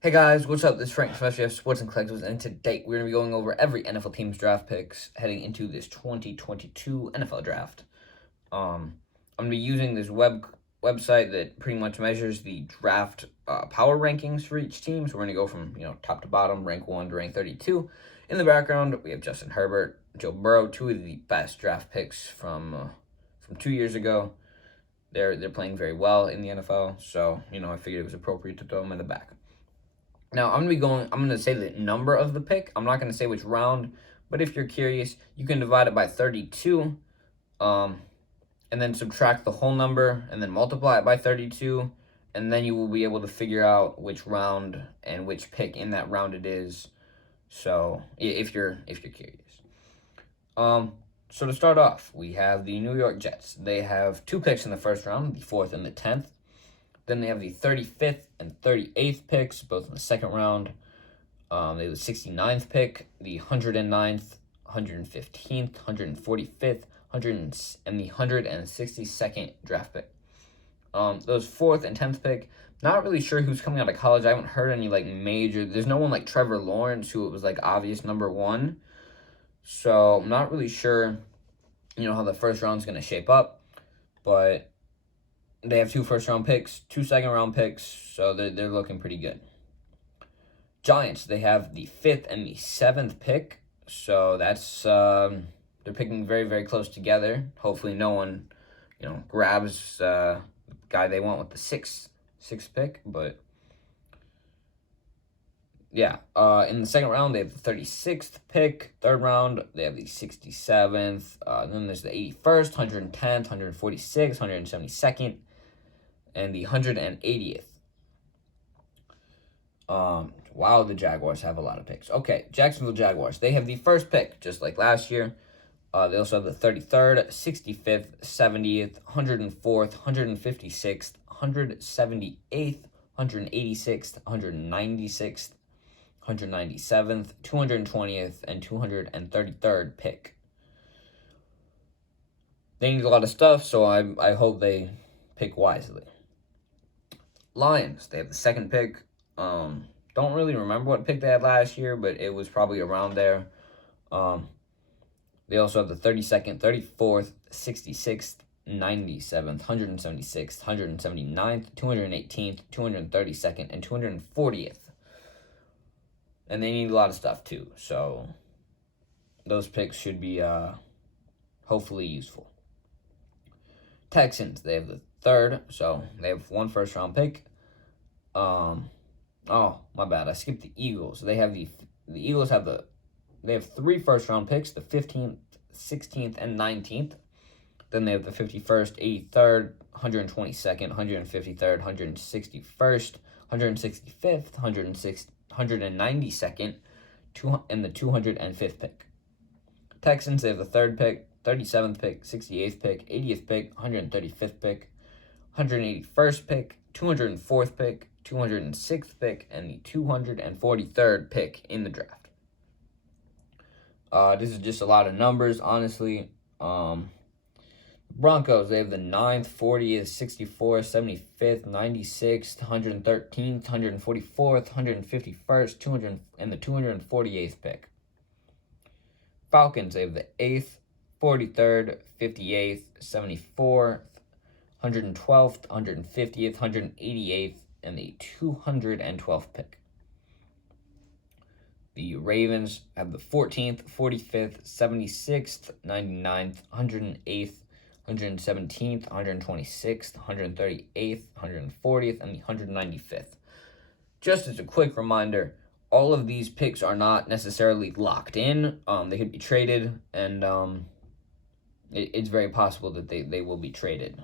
Hey guys, what's up? This is Frank, especially of Sports and Collectibles, and today we're going to be going over every NFL team's draft picks heading into this 2022 NFL draft. I'm going to be using this website that pretty much measures the draft power rankings for each team. So we're going to go from top to bottom, rank 1 to rank 32. In the background, we have Justin Herbert, Joe Burrow, two of the best draft picks from 2 years ago. They're playing very well in the NFL, so I figured it was appropriate to throw them in the back. Now, I'm going to say the number of the pick. I'm not going to say which round, but if you're curious, you can divide it by 32, and then subtract the whole number, and then multiply it by 32, and then you will be able to figure out which round and which pick in that round it is. So, if you're curious. So to start off, we have the New York Jets. They have two picks in the first round, the 4th and the 10th. Then they have the 35th and 38th picks, both in the second round. They have the 69th pick, the 109th, 115th, 145th, and the 162nd draft pick. Those 4th and 10th pick, not really sure who's coming out of college. I haven't heard any major. There's no one like Trevor Lawrence, who it was obvious number one. So I'm not really sure, how the first round's going to shape up. But they have two first-round picks, two second-round picks, so they're looking pretty good. Giants, they have the 5th and the 7th pick, so that's they're picking very, very close together. Hopefully no one, grabs the guy they want with the sixth pick, but yeah. In the second round, they have the 36th pick. Third round, they have the 67th. Then there's the 81st, 110th, 146th, 172nd, and the 180th. Wow, the Jaguars have a lot of picks. Okay, Jacksonville Jaguars. They have the first pick, just like last year. They also have the 33rd, 65th, 70th, 104th, 156th, 178th, 186th, 196th, 197th, 220th, and 233rd pick. They need a lot of stuff, so I hope they pick wisely. Lions, they have the second pick. Don't really remember what pick they had last year, but it was probably around there. They also have the 32nd, 34th, 66th, 97th, 176th, 179th, 218th, 232nd, and 240th. And they need a lot of stuff too, so those picks should be hopefully useful. Texans, they have the 3rd, so they have one first-round pick. Oh, my bad. I skipped the Eagles. They have the Eagles have they have 3 first-round picks, the 15th, 16th, and 19th. Then they have the 51st, 83rd, 122nd, 153rd, 161st, 165th, 192nd, and the 205th pick. Texans, they have the 3rd pick, 37th pick, 68th pick, 80th pick, 135th pick, 181st pick, 204th pick, 206th pick, and the 243rd pick in the draft. This is just a lot of numbers, honestly. Broncos, they have the 9th, 40th, 64th, 75th, 96th, 113th, 144th, 151st, 200, and the 248th pick. Falcons, they have the 8th, 43rd, 58th, 74th, 112th, 150th, 188th, and the 212th pick. The Ravens have the 14th, 45th, 76th, 99th, 108th, 117th, 126th, 138th, 140th, and the 195th. Just as a quick reminder, all of these picks are not necessarily locked in. They could be traded, and it's very possible that they will be traded.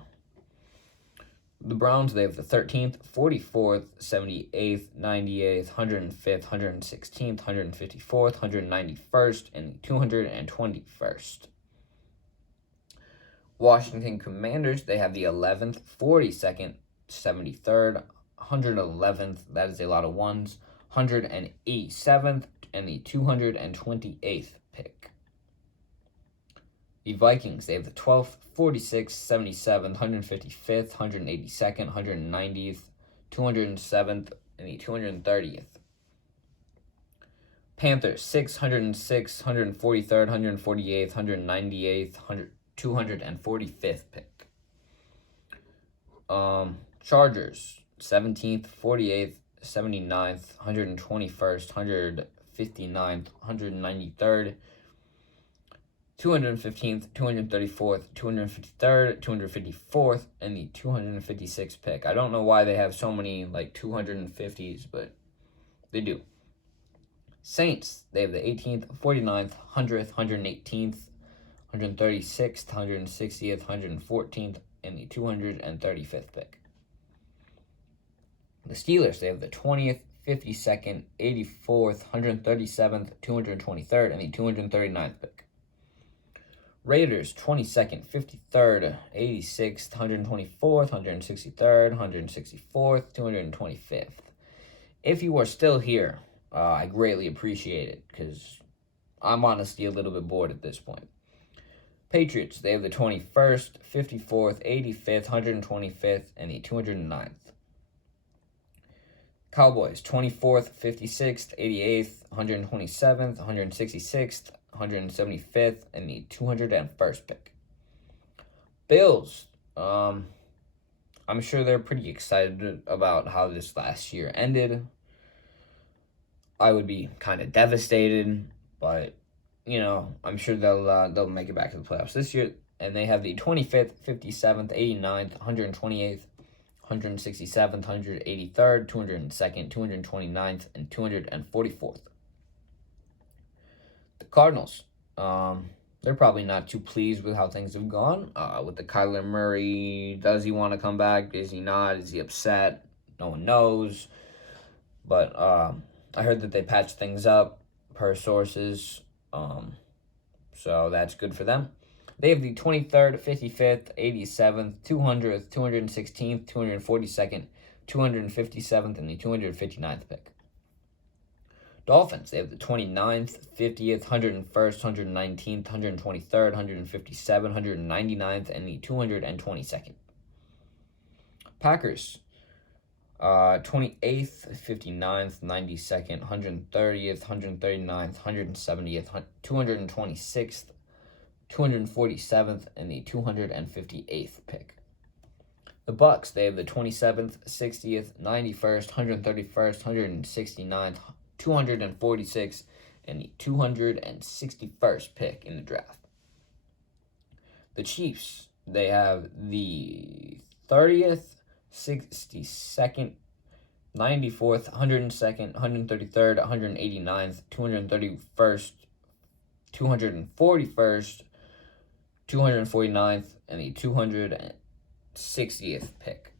The Browns, they have the 13th, 44th, 78th, 98th, 105th, 116th, 154th, 191st, and the 221st. Washington Commanders, they have the 11th, 42nd, 73rd, 111th, that is a lot of ones, 187th, and the 228th pick. The Vikings, they have the 12th, 46th, 77th, 155th, 182nd, 190th, 207th, and the 230th. Panthers, 606, 143rd, 148th, 198th, 245th pick. Chargers, 17th, 48th, 79th, 121st, 159th, 193rd, 215th, 234th, 253rd, 254th, and the 256th pick. I don't know why they have so many, 250s, but they do. Saints, they have the 18th, 49th, 100th, 118th, 136th, 160th, 114th, and the 235th pick. The Steelers, they have the 20th, 52nd, 84th, 137th, 223rd, and the 239th pick. Raiders, 22nd, 53rd, 86th, 124th, 163rd, 164th, 225th. If you are still here, I greatly appreciate it, because I'm honestly a little bit bored at this point. Patriots, they have the 21st, 54th, 85th, 125th, and the 209th. Cowboys, 24th, 56th, 88th, 127th, 166th, 175th, and the 201st pick. Bills, I'm sure they're pretty excited about how this last year ended. I would be kind of devastated, but I'm sure they'll make it back to the playoffs this year. And they have the 25th, 57th, 89th, 128th, 167th, 183rd, 202nd, 229th, and 244th. The Cardinals, they're probably not too pleased with how things have gone. With the Kyler Murray, does he want to come back? Is he not? Is he upset? No one knows. But I heard that they patched things up per sources. So that's good for them. They have the 23rd, 55th, 87th, 200th, 216th, 242nd, 257th, and the 259th pick. Dolphins, they have the 29th, 50th, 101st, 119th, 123rd, 157th, 199th, and the 222nd. Packers, 28th, 59th, 92nd, 130th, 139th, 170th, 226th, 247th, and the 258th pick. The Bucks, they have the 27th, 60th, 91st, 131st, 169th, 246th, and the 261st pick in the draft. The Chiefs, they have the 30th, 62nd, 94th, 102nd, 133rd, 189th, 231st, 241st, 249th, and the 260th pick.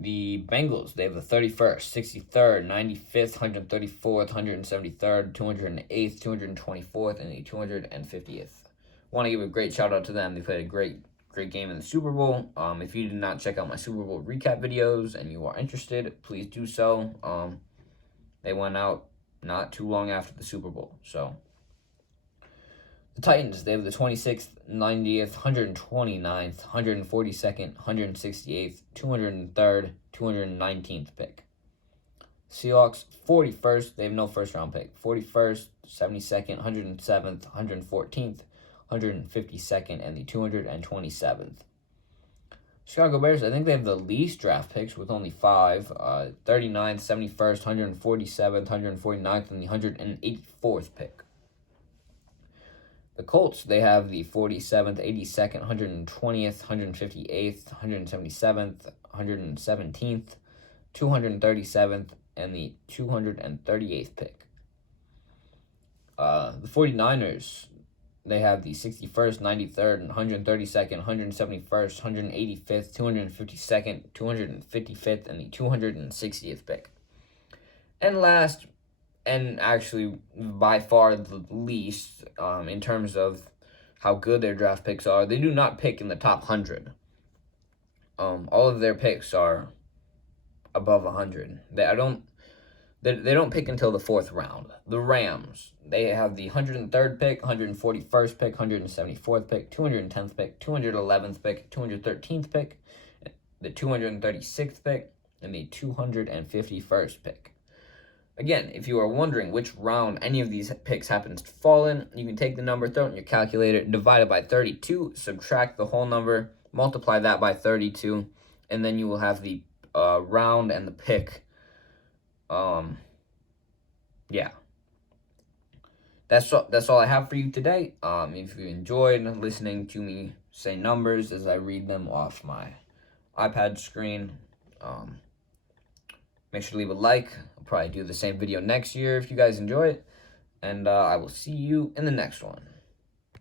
The Bengals, they have the 31st, 63rd, 95th, 134th, 173rd, 208th, 224th, and the 250th. Want to give a great shout out to them. They played a great game in the Super Bowl. If you did not check out my Super Bowl recap videos and you are interested, please do so. They went out not too long after the Super Bowl. So the Titans, they have the 26th, 90th, 129th, 142nd, 168th, 203rd, 219th pick. Seahawks, 41st, they have no first round pick. 41st, 72nd, 107th, 114th, 152nd, and the 227th. Chicago Bears, I think they have the least draft picks with only 5. 39th, 71st, 147th, 149th, and the 184th pick. The Colts, they have the 47th, 82nd, 120th, 158th, 177th, 117th, 237th, and the 238th pick. The 49ers, they have the 61st, 93rd, 132nd, 171st, 185th, 252nd, 255th, and the 260th pick. And last, and actually by far the least, in terms of how good their draft picks are, they do not pick in the top 100. All of their picks are above 100. They don't pick until the 4th round. The Rams, they have the 103rd pick, 141st pick, 174th pick, 210th pick, 211th pick, 213th pick, the 236th pick, and the 251st pick. Again, if you are wondering which round any of these picks happens to fall in, you can take the number, throw it in your calculator, divide it by 32, subtract the whole number, multiply that by 32, and then you will have the round and the pick. Yeah. That's all I have for you today. If you enjoyed listening to me say numbers as I read them off my iPad screen, make sure to leave a like. I'll probably do the same video next year if you guys enjoy it. And I will see you in the next one.